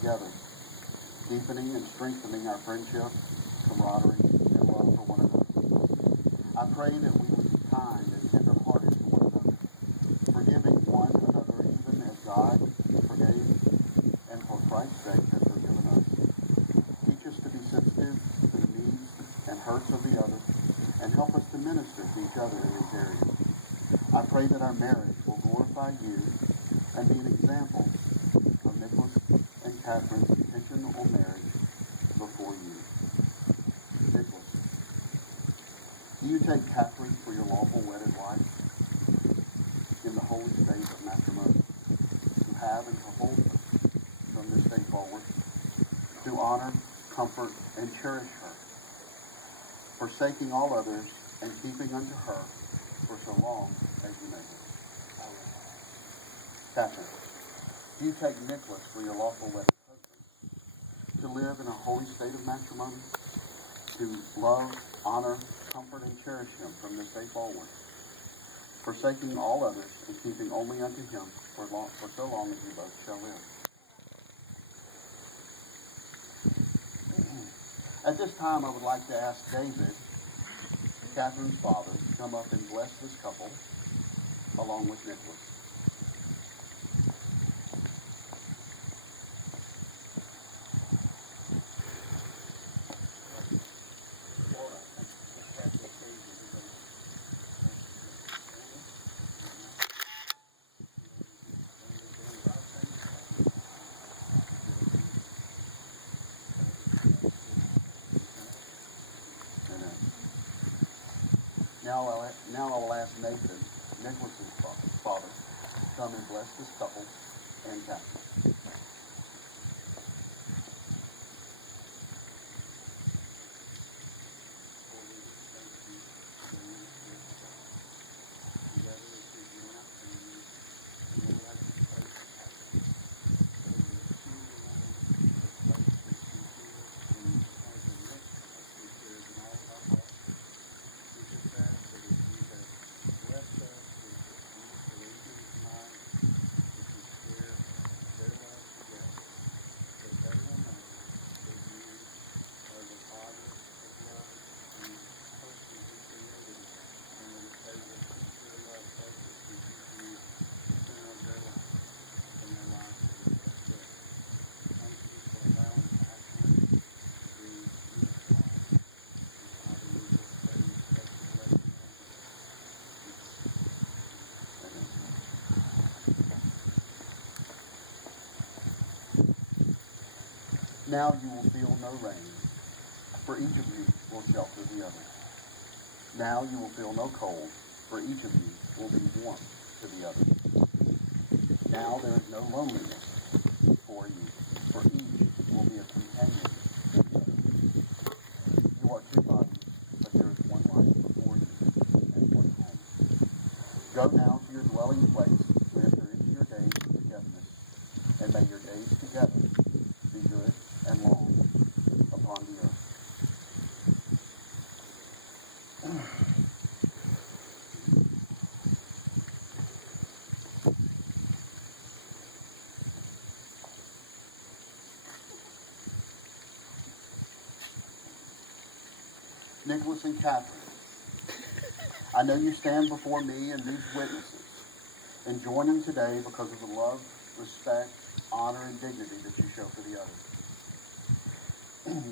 together, deepening and strengthening our friendship, camaraderie, and love for one another. I pray that we would be kind and tender-hearted to one another, forgiving one another even as God forgave and for Christ's sake has forgiven us. Teach us to be sensitive to the needs and hurts of the other, and help us to minister to each other in these areas. I pray that our marriage will glorify you and be an example of Nicholas and Kathryne's intentional marriage before you. Nicholas, do you take Kathryne for your lawful wedded wife in the holy state of matrimony, to have and to hold her from this day forward, to honor, comfort, and cherish her, forsaking all others and keeping unto her for so long as you may live? Kathryne, do you take Nicholas for your lawful wedded husband, to live in a holy state of matrimony, to love, honor, comfort, and cherish him from this day forward, forsaking all others and keeping only unto him for so long as you both shall live? At this time, I would like to ask David, Kathryne's father, to come up and bless this couple along with Nicholas. Now I will ask Nathan, Nicholas's father, to come and bless this couple and Kathryne. Now you will feel no rain, for each of you will shelter the other. Now you will feel no cold, for each of you will be warm to the other. Now there is no loneliness for you, for each will be a companion to the other. You are two bodies, but there is one life before you and one home. Go now to your dwelling place to enter into your days of togetherness, and may your days together be good and long upon the earth. Nicholas and Kathryne, I know you stand before me and these witnesses and join them today because of the love, respect, honor, and dignity that you show for the others.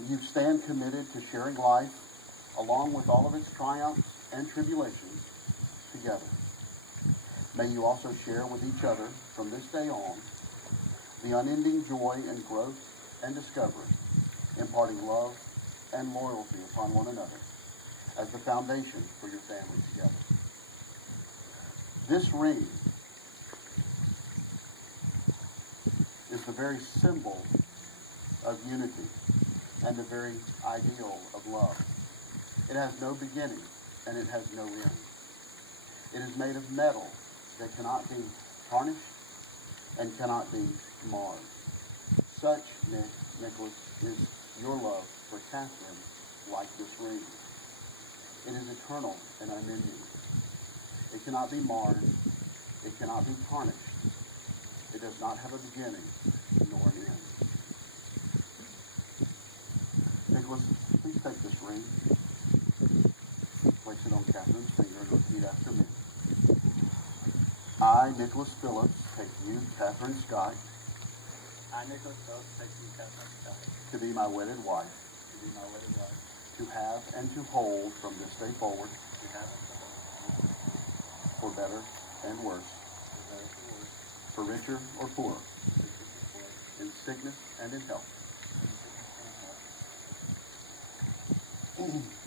You stand committed to sharing life along with all of its triumphs and tribulations together. May you also share with each other from this day on the unending joy and growth and discovery, imparting love and loyalty upon one another as the foundation for your family together. This ring is the very symbol of unity and the very ideal of love. It has no beginning and it has no end. It is made of metal that cannot be tarnished and cannot be marred. Such, Nicholas, is your love for Kathryne, like this ring. It is eternal and unending. It cannot be marred. It cannot be tarnished. It does not have a beginning nor an end. Nicholas, please take this ring, place it on Kathryne's finger, and repeat after me. I, Nicholas Phillips, take you, Kathryne Scott, I, Nicholas Phillips, take you, Kathryne Scott, to be my wedded wife, to have and to hold from this day forward, for better and worse, for richer or poorer, in sickness and in health,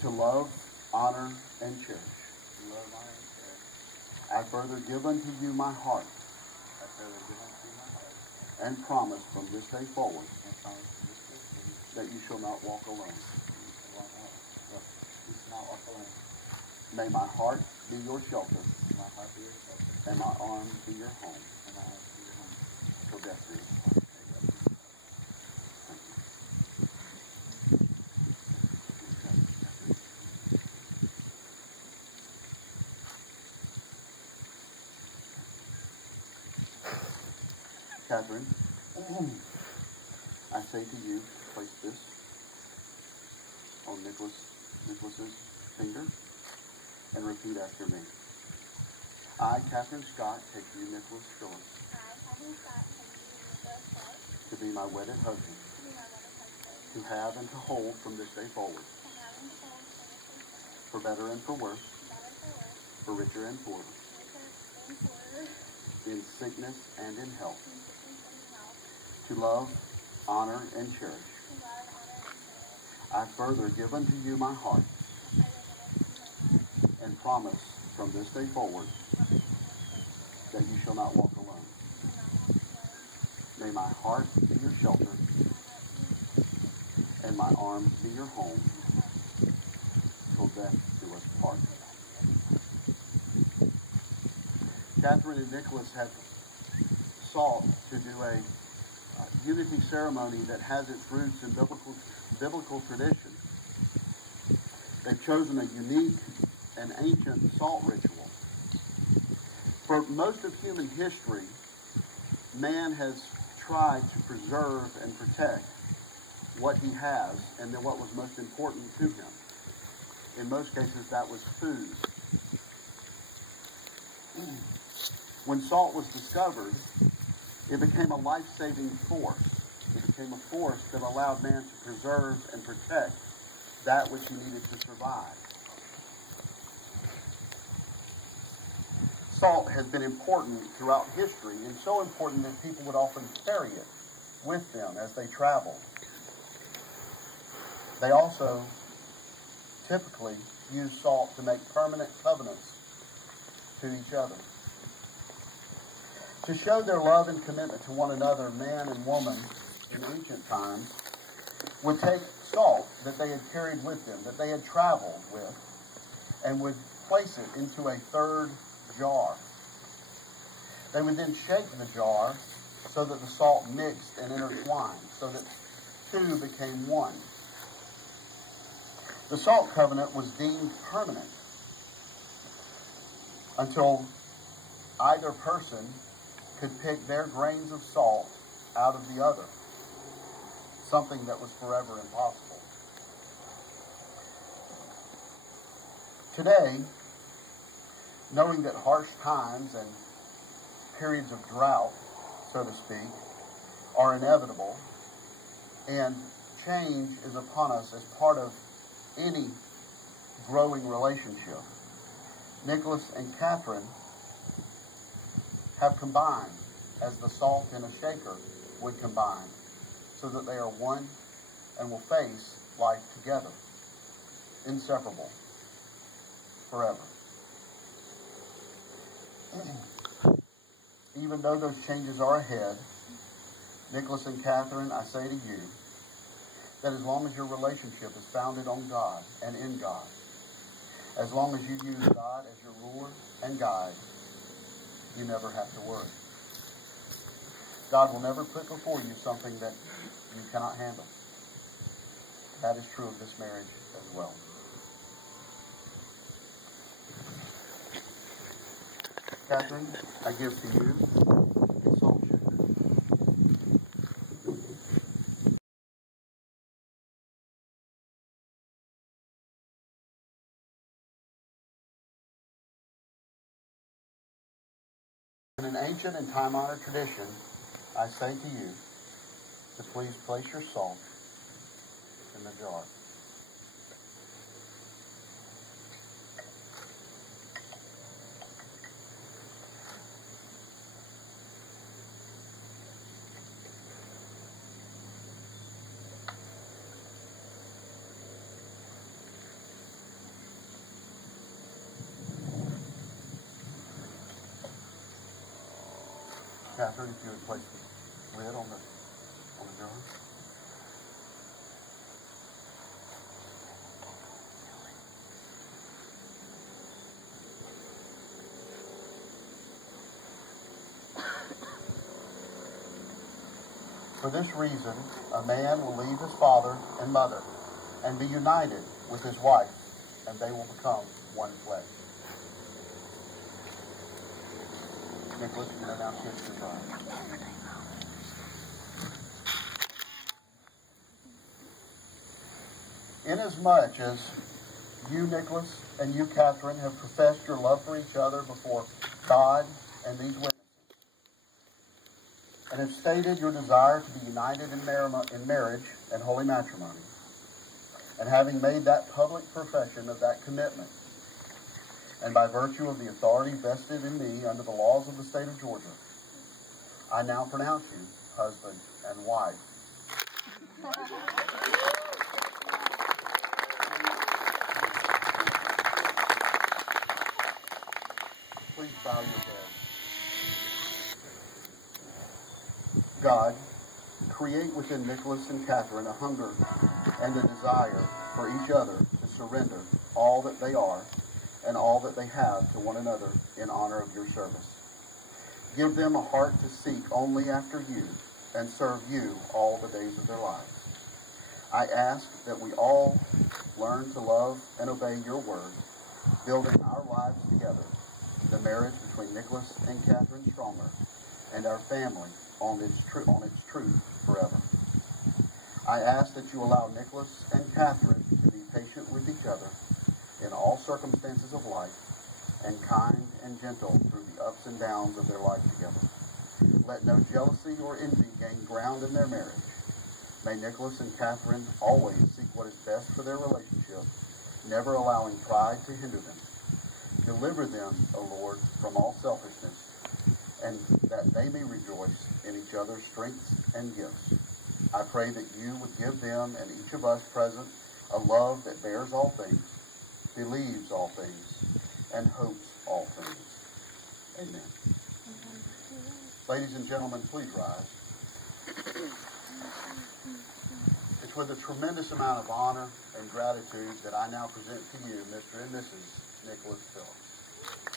to love, honor, and cherish. I further give unto you my heart, and promise from this day forward that you shall not walk alone. May my heart be your shelter, and my arms be your home, till death do us part. Kathryne, I say to you, place this on Nicholas's finger and repeat after me. I, Kathryne Scott, take you, Nicholas Phillips, to be my wedded husband, to have and to hold from this day forward, for better and for worse, for richer and poorer, in sickness and in health, to love, honor, and cherish. I further give unto you my heart, and promise from this day forward that you shall not walk alone. May my heart be your shelter, and my arms be your home, till death do us part. Kathryne and Nicholas have sought to do a unity ceremony that has its roots in biblical tradition. They've chosen a unique and ancient salt ritual. For most of human history, man has tried to preserve and protect what he has and then what was most important to him. In most cases, that was food. When salt was discovered, it became a life-saving force. It became a force that allowed man to preserve and protect that which he needed to survive. Salt has been important throughout history, and so important that people would often carry it with them as they traveled. They also typically use salt to make permanent covenants to each other. To show their love and commitment to one another, man and woman in ancient times would take salt that they had carried with them, that they had traveled with, and would place it into a third jar. They would then shake the jar so that the salt mixed and intertwined, so that two became one. The salt covenant was deemed permanent until either person could pick their grains of salt out of the other, something that was forever impossible. Today, knowing that harsh times and periods of drought, so to speak, are inevitable, and change is upon us as part of any growing relationship, Nicholas and Kathryne have combined as the salt in a shaker would combine, so that they are one and will face life together, inseparable, forever. Even though those changes are ahead, Nicholas and Kathryne, I say to you, that as long as your relationship is founded on God and in God, as long as you use God as your ruler and guide, you never have to worry. God will never put before you something that you cannot handle. That is true of this marriage as well. Kathryne, I give to you salt shaker. In an ancient and time-honored tradition, I say to you to please place your salt in the jar. Kathryne, if you would place the lid on the jar. For this reason, a man will leave his father and mother and be united with his wife, and they will become one flesh. Nicholas, you may now kiss your bride. Inasmuch as you, Nicholas, and you, Kathryne, have professed your love for each other before God and these witnesses, and have stated your desire to be united in marriage and holy matrimony, and having made that public profession of that commitment, and by virtue of the authority vested in me under the laws of the state of Georgia, I now pronounce you husband and wife. Please bow your head. God, create within Nicholas and Kathryne a hunger and a desire for each other to surrender all that they are and all that they have to one another in honor of your service. Give them a heart to seek only after you and serve you all the days of their lives. I ask that we all learn to love and obey your word, building our lives together, the marriage between Nicholas and Kathryne stronger, and our family on its truth forever. I ask that you allow Nicholas and Kathryne to be patient with each other in all circumstances of life, and kind and gentle through the ups and downs of their life together. Let no jealousy or envy gain ground in their marriage. May Nicholas and Kathryne always seek what is best for their relationship, never allowing pride to hinder them. Deliver them, O Lord, from all selfishness, and that they may rejoice in each other's strengths and gifts. I pray that you would give them and each of us present a love that bears all things, believes all things, and hopes all things. Amen. Ladies and gentlemen, please rise. It's with a tremendous amount of honor and gratitude that I now present to you Mr. and Mrs. Nicholas Phillips.